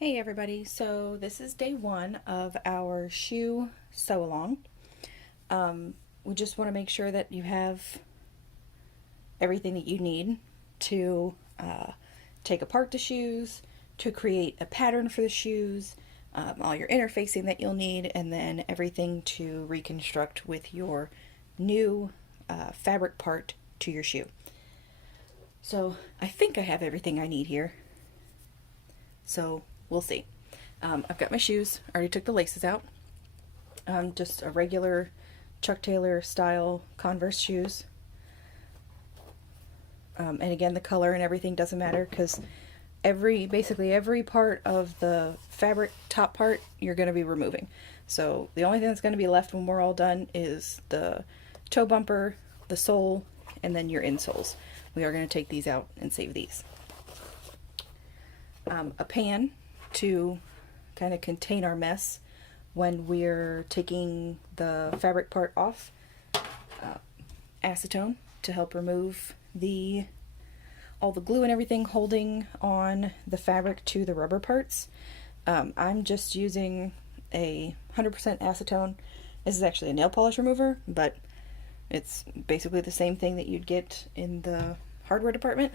Hey everybody, so this is day one of our shoe sew along. We just want to make sure that you have everything that you need to take apart the shoes, to create a pattern for the shoes, all your interfacing that you'll need, and then everything to reconstruct with your new fabric part to your shoe. So I think I have everything I need here. So we'll see. I've got my shoes. I already took the laces out. Just a regular Chuck Taylor style Converse shoes. And again, the color and everything doesn't matter because basically every part of the fabric top part you're going to be removing. So the only thing that's going to be left when we're all done is the toe bumper, the sole, and then your insoles. We are going to take these out and save these. A pan to kind of contain our mess when we're taking the fabric part off, acetone to help remove all the glue and everything holding on the fabric to the rubber parts. I'm just using a 100% acetone. This is actually a nail polish remover, but it's basically the same thing that you'd get in the hardware department.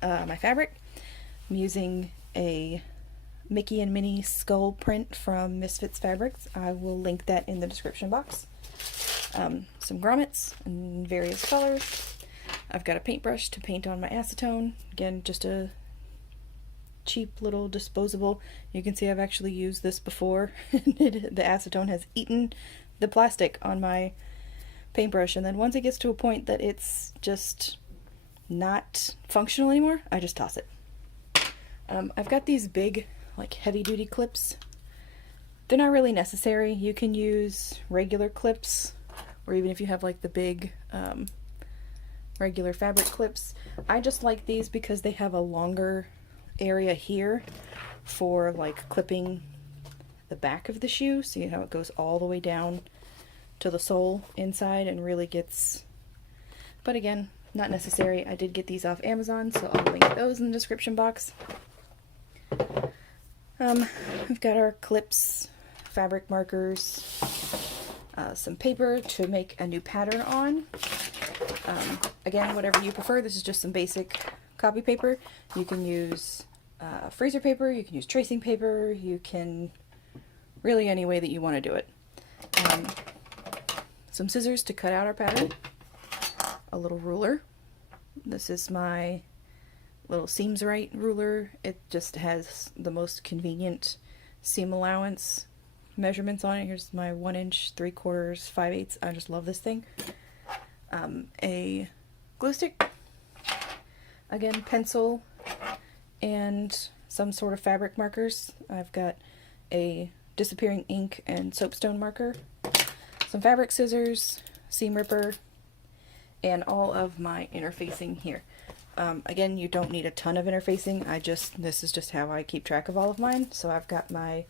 My fabric, I'm using a Mickey and Minnie skull print from Misfits Fabrics. I will link that in the description box. Some grommets in various colors. I've got a paintbrush to paint on my acetone. Again, just a cheap little disposable. You can see I've actually used this before. The acetone has eaten the plastic on my paintbrush, and then once it gets to a point that it's just not functional anymore, I just toss it. I've got these big, like, heavy-duty clips. They're not really necessary. You can use regular clips, or even if you have, like, the big, regular fabric clips. I just like these because they have a longer area here for, like, clipping the back of the shoe. See how it goes all the way down to the sole inside and really gets... But again, not necessary. I did get these off Amazon, so I'll link those in the description box. We've got our clips, fabric markers, some paper to make a new pattern on. Again, whatever you prefer. This is just some basic copy paper. You can use freezer paper, you can use tracing paper, you can really any way that you want to do it. Some scissors to cut out our pattern, a little ruler. This is my little seams right ruler. It just has the most convenient seam allowance measurements on it. Here's my 1 inch, 3/4, 5/8. I just love this thing. A glue stick, again pencil, and some sort of fabric markers. I've got a disappearing ink and soapstone marker, some fabric scissors, seam ripper, and all of my interfacing here. Again, you don't need a ton of interfacing. This is just how I keep track of all of mine. So I've got my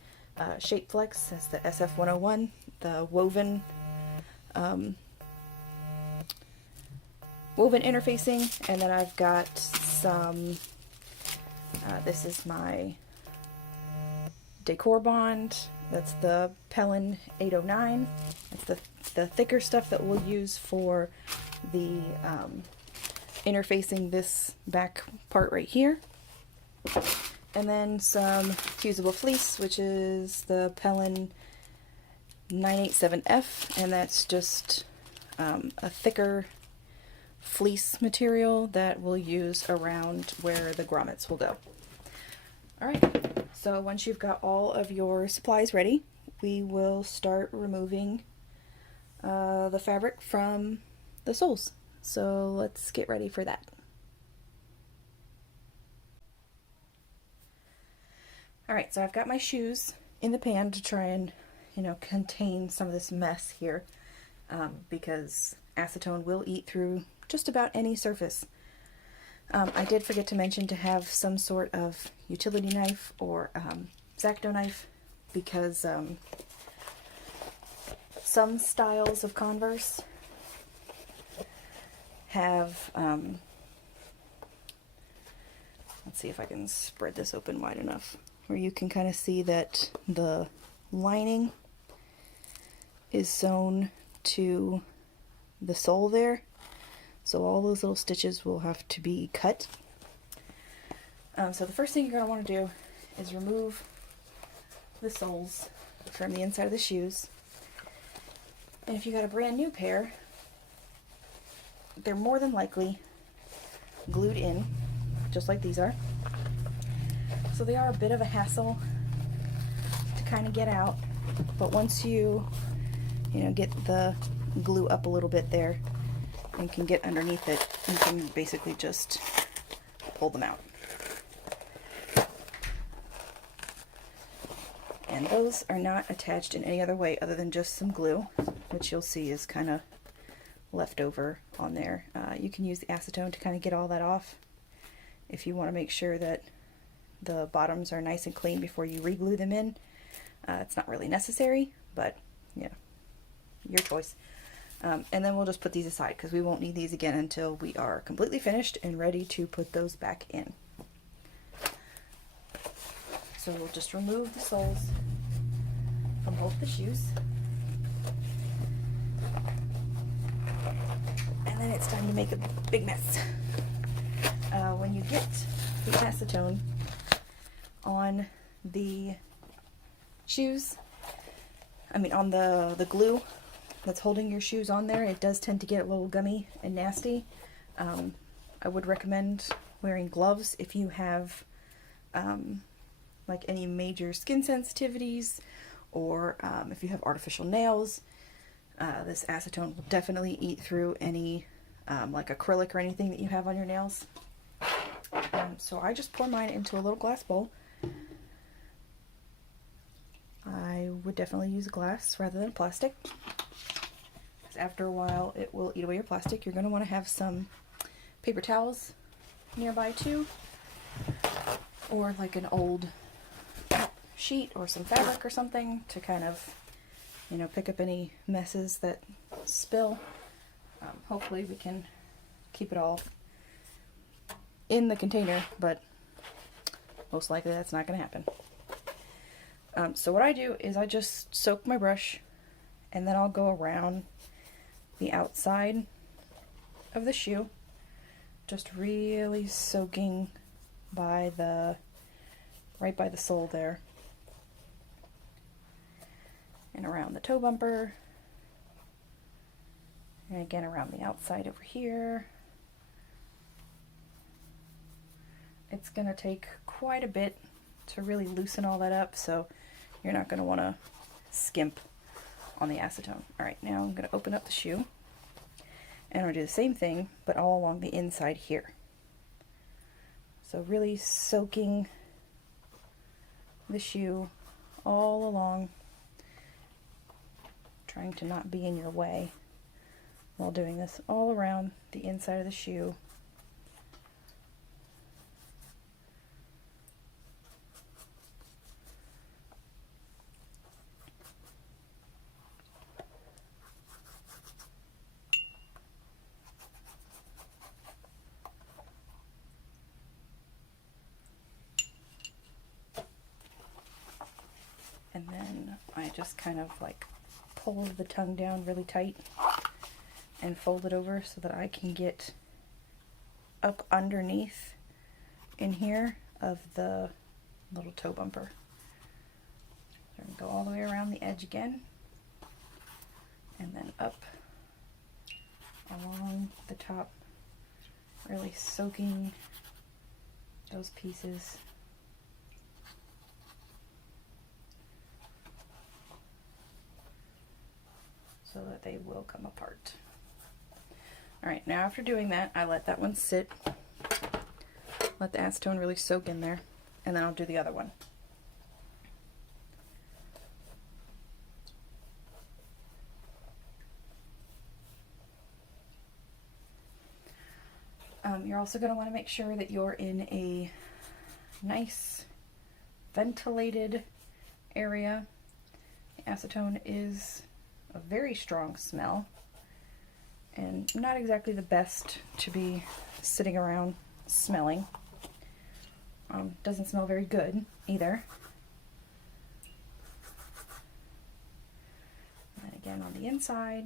Shape Flex, that's the SF101, the woven interfacing, and then I've got some, this is my DecorBond, that's the Pellin 809. That's the thicker stuff that we'll use for the interfacing this back part right here. And then some fusible fleece, which is the Pellin 987F, and that's just a thicker fleece material that we'll use around where the grommets will go. Alright, so once you've got all of your supplies ready, we will start removing the fabric from the soles. So let's get ready for that. Alright, so I've got my shoes in the pan to try and, contain some of this mess here, because acetone will eat through just about any surface. I did forget to mention to have some sort of utility knife or X-Acto knife, because some styles of Converse have, let's see if I can spread this open wide enough. where you can kind of see that the lining is sewn to the sole there. So all those little stitches will have to be cut. So the first thing you're going to want to do is remove the soles from the inside of the shoes. And if you got a brand new pair, they're more than likely glued in, just like these are. So they are a bit of a hassle to kind of get out, but once you get the glue up a little bit there and can get underneath it, you can basically just pull them out. And those are not attached in any other way other than just some glue, which you'll see is kind of left over on there. You can use the acetone to kind of get all that off if you want to make sure that the bottoms are nice and clean before you re-glue them in. It's not really necessary, but yeah, your choice. And then we'll just put these aside because we won't need these again until we are completely finished and ready to put those back in. So we'll just remove the soles from both the shoes. And then it's time to make a big mess. When you get the acetone on the shoes, on the glue that's holding your shoes on there, it does tend to get a little gummy and nasty. I would recommend wearing gloves if you have like any major skin sensitivities, or if you have artificial nails. This acetone will definitely eat through any like acrylic or anything that you have on your nails. So I just pour mine into a little glass bowl. I would definitely use glass rather than plastic, because after a while it will eat away your plastic. You're going to want to have some paper towels nearby too, or like an old sheet or some fabric or something to kind of pick up any messes that spill. Hopefully we can keep it all in the container, but most likely that's not going to happen. So what I do is I just soak my brush, and then I'll go around the outside of the shoe, just really soaking right by the sole there, and around the toe bumper, and again around the outside over here. It's going to take quite a bit to really loosen all that up, so you're not going to want to skimp on the acetone. Alright, now I'm going to open up the shoe, and I'm going to do the same thing, but all along the inside here. So really soaking the shoe all along, trying to not be in your way while doing this all around the inside of the shoe. And then I just kind of like pull the tongue down really tight and fold it over so that I can get up underneath in here of the little toe bumper. So I'm going to go all the way around the edge again, and then up along the top, really soaking those pieces. So that they will come apart. Alright, now after doing that, I let that one sit, let the acetone really soak in there, and then I'll do the other one. You're also going to want to make sure that you're in a nice ventilated area. Acetone is a very strong smell, and not exactly the best to be sitting around smelling. Doesn't smell very good either. again on the inside,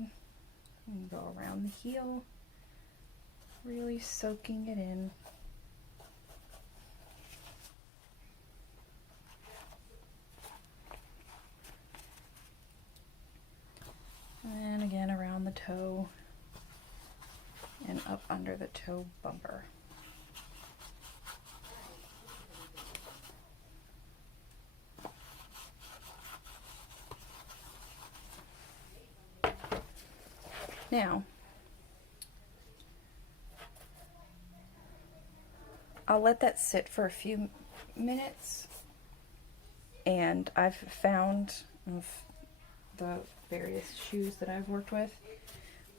and go around the heel, really soaking it in. And again around the toe and up under the toe bumper. Now, I'll let that sit for a few minutes, and I've found of the various shoes that I've worked with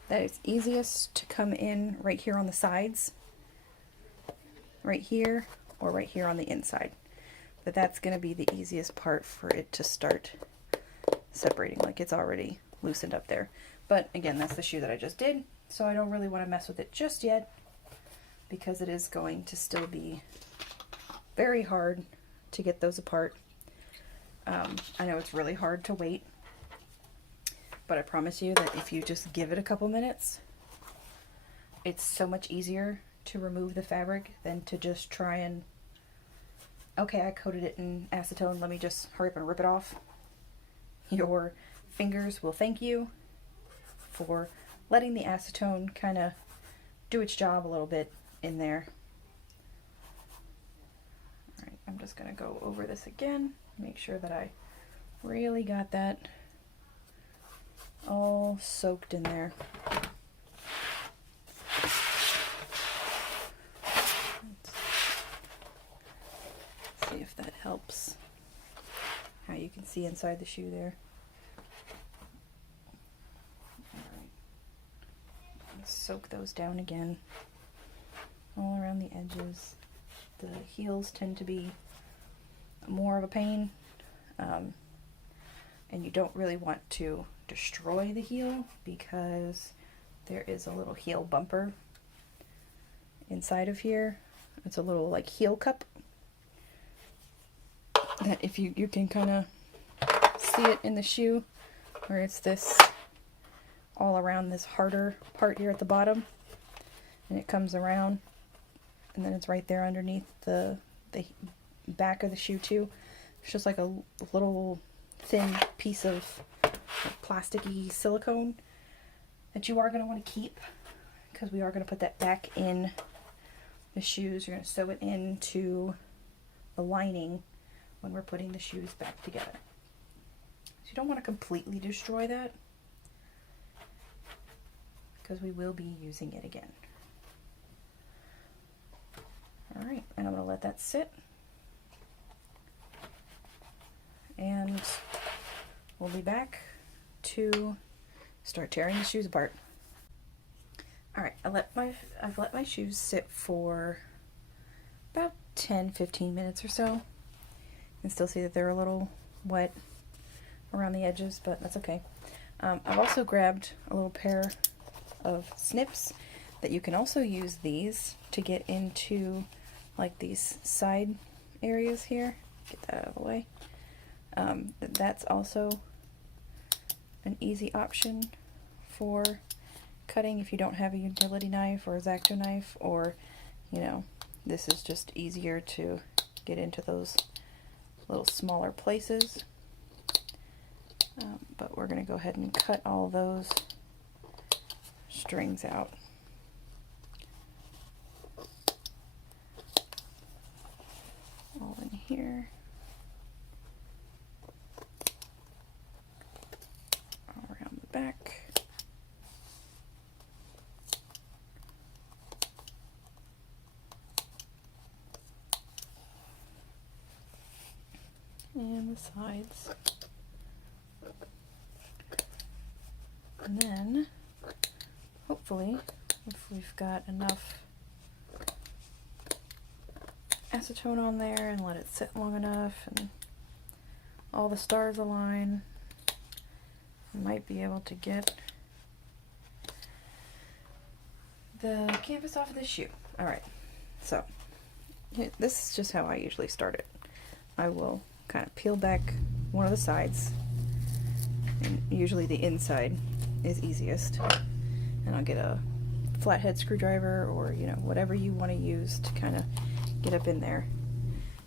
that it's easiest to come in right here on the sides, right here, or right here on the inside. That's going to be the easiest part for it to start separating, like it's already loosened up there. But again, that's the shoe that I just did, so I don't really want to mess with it just yet, because it is going to still be very hard to get those apart. I know it's really hard to wait, but I promise you that if you just give it a couple minutes, it's so much easier to remove the fabric than to just try and, okay, I coated it in acetone, let me just hurry up and rip it off. Your fingers will thank you for letting the acetone kind of do its job a little bit in there. Alright, I'm just going to go over this again, make sure that I really got that all soaked in there. Let's see if that helps. How you can see inside the shoe there. Soak those down again all around the edges. The heels tend to be more of a pain, and you don't really want to destroy the heel because there is a little heel bumper inside of here. It's a little like heel cup that if you can kind of see it in the shoe, where it's this all around this harder part here at the bottom, and it comes around, and then it's right there underneath the back of the shoe too. It's just like a little thin piece of plasticky silicone that you are going to want to keep, because we are going to put that back in the shoes. You're going to sew it into the lining when we're putting the shoes back together. So you don't want to completely destroy that, because we will be using it again. Alright, and I'm going to let that sit, and we'll be back to start tearing the shoes apart. Alright, I've let my shoes sit for about 10-15 minutes or so. You can still see that they're a little wet around the edges, but that's okay. I've also grabbed a little pair of snips that you can also use these to get into like these side areas here. Get that out of the way. That's also an easy option for cutting if you don't have a utility knife or a X-Acto knife, or you know, this is just easier to get into those little smaller places. But we're going to go ahead and cut all those strings out. All in here. All around the back. And the sides. And then, hopefully, if we've got enough acetone on there and let it sit long enough and all the stars align, we might be able to get the canvas off of this shoe. Alright, so this is just how I usually start it. I will kind of peel back one of the sides And usually the inside is easiest. And I'll get a flathead screwdriver, or you know, whatever you want to use to kind of get up in there,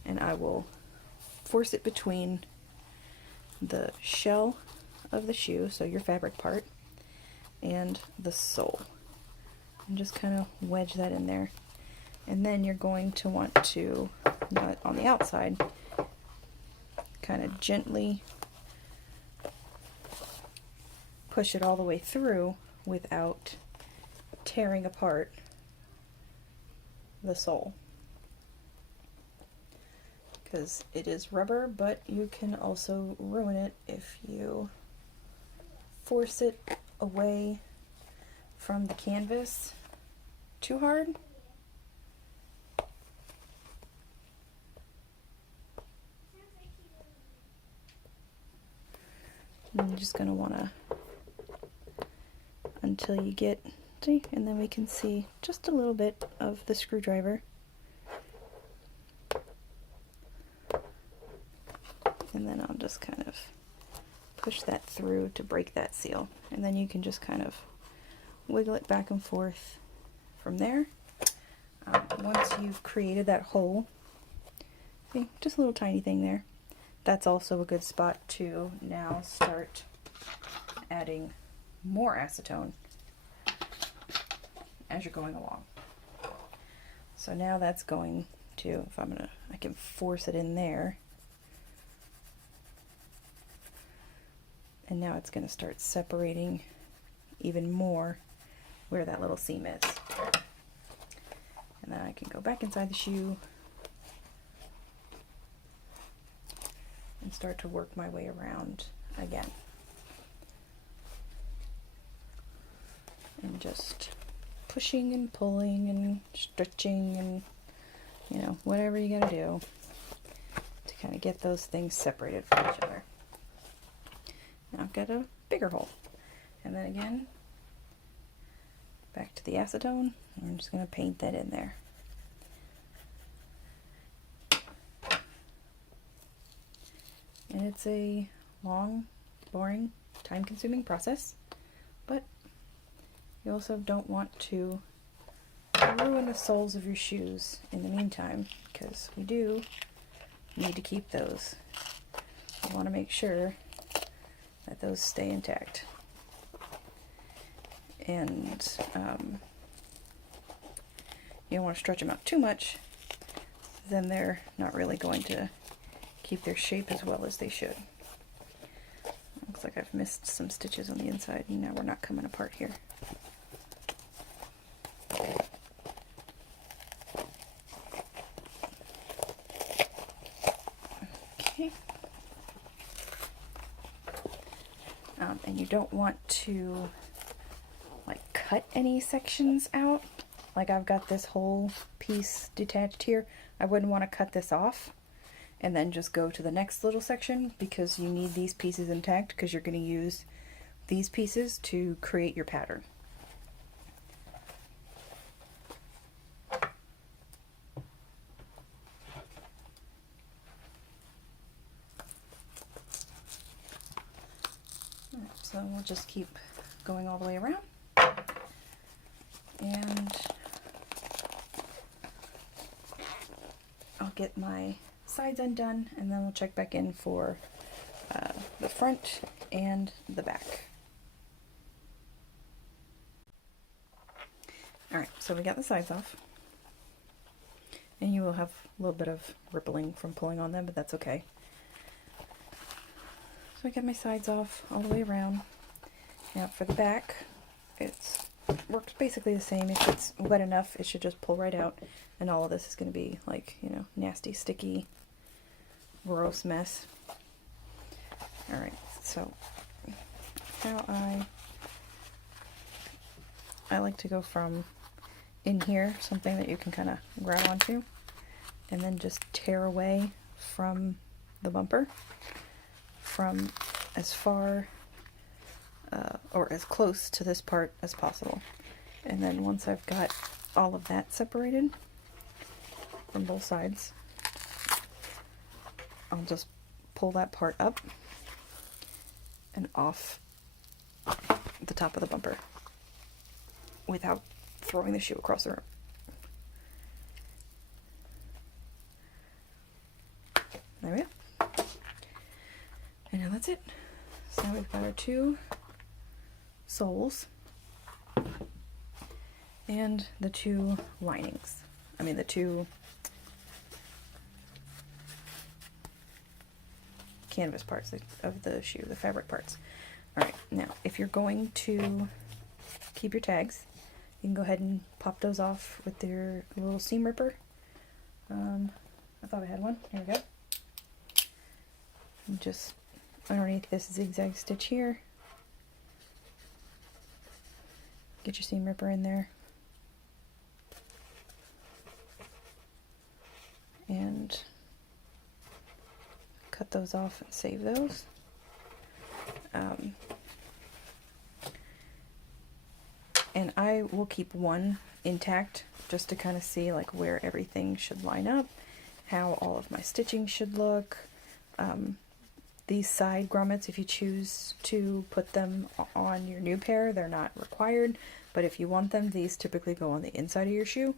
and I will force it between the shell of the shoe, so your fabric part, and the sole, and just kind of wedge that in there. And then you're going to want to, on the outside, kind of gently push it all the way through without tearing apart the sole, because it is rubber, but you can also ruin it if you force it away from the canvas too hard. And you're just going to want to, until you get, see, and then we can see just a little bit of the screwdriver. And then I'll just kind of push that through to break that seal. And then you can just kind of wiggle it back and forth from there. Once you've created that hole, see, just a little tiny thing there, that's also a good spot to now start adding more acetone as you're going along. So now that's going to, if I can force it in there, and now it's going to start separating even more where that little seam is. And then I can go back inside the shoe and start to work my way around again. And just pushing and pulling and stretching and, you know, whatever you gotta do to kind of get those things separated from each other. Now I've got a bigger hole. And then again, back to the acetone. I'm just going to paint that in there. And it's a long, boring, time-consuming process, but you also don't want to ruin the soles of your shoes in the meantime, because we do need to keep those. I want to make sure that those stay intact. And you don't want to stretch them out too much, then they're not really going to keep their shape as well as they should. Looks like I've missed some stitches on the inside, and now we're not coming apart here. Okay. And you don't want to like cut any sections out. Like I've got this whole piece detached here. I wouldn't want to cut this off and then just go to the next little section, because you need these pieces intact, because you're going to use these pieces to create your pattern. Alright, so we'll just keep going all the way around. And I'll get my sides undone, and then we'll check back in for the front and the back. Alright, so we got the sides off, and you will have a little bit of rippling from pulling on them, but that's okay. So I got my sides off all the way around. Now for the back, it's works basically the same. If it's wet enough, it should just pull right out, and all of this is going to be like, you know, nasty, sticky, gross mess. Alright, so how I like to go from in here, something that you can kind of grab onto, and then just tear away from the bumper from as far or as close to this part as possible. And then once I've got all of that separated from both sides, I'll just pull that part up, and off the top of the bumper without throwing the shoe across the room. There we go. And now that's it. So now we've got our two soles and the two linings. I mean the two canvas parts of the shoe, the fabric parts. Alright, now if you're going to keep your tags, you can go ahead and pop those off with your little seam ripper. I thought I had one. Here we go. And just underneath this zigzag stitch here, get your seam ripper in there and cut those off and save those. And I will keep one intact just to kind of see like where everything should line up, how all of my stitching should look. These side grommets, if you choose to put them on your new pair, they're not required, but if you want them, these typically go on the inside of your shoe.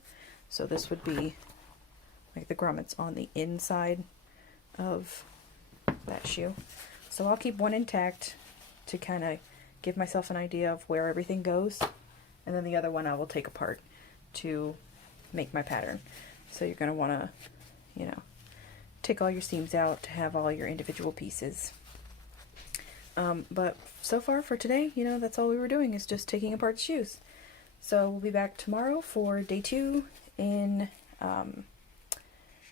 So this would be like the grommets on the inside of that shoe. So I'll keep one intact to kind of give myself an idea of where everything goes, and then the other one I will take apart to make my pattern. So you're going to want to, you know, take all your seams out to have all your individual pieces. But so far for today, you know, that's all we were doing, is just taking apart the shoes. So we'll be back tomorrow for day 2 in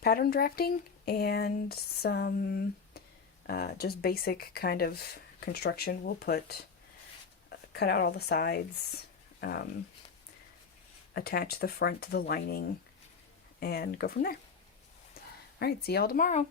pattern drafting and some just basic kind of construction. We'll cut out all the sides, attach the front to the lining, and go from there. Alright, see y'all tomorrow.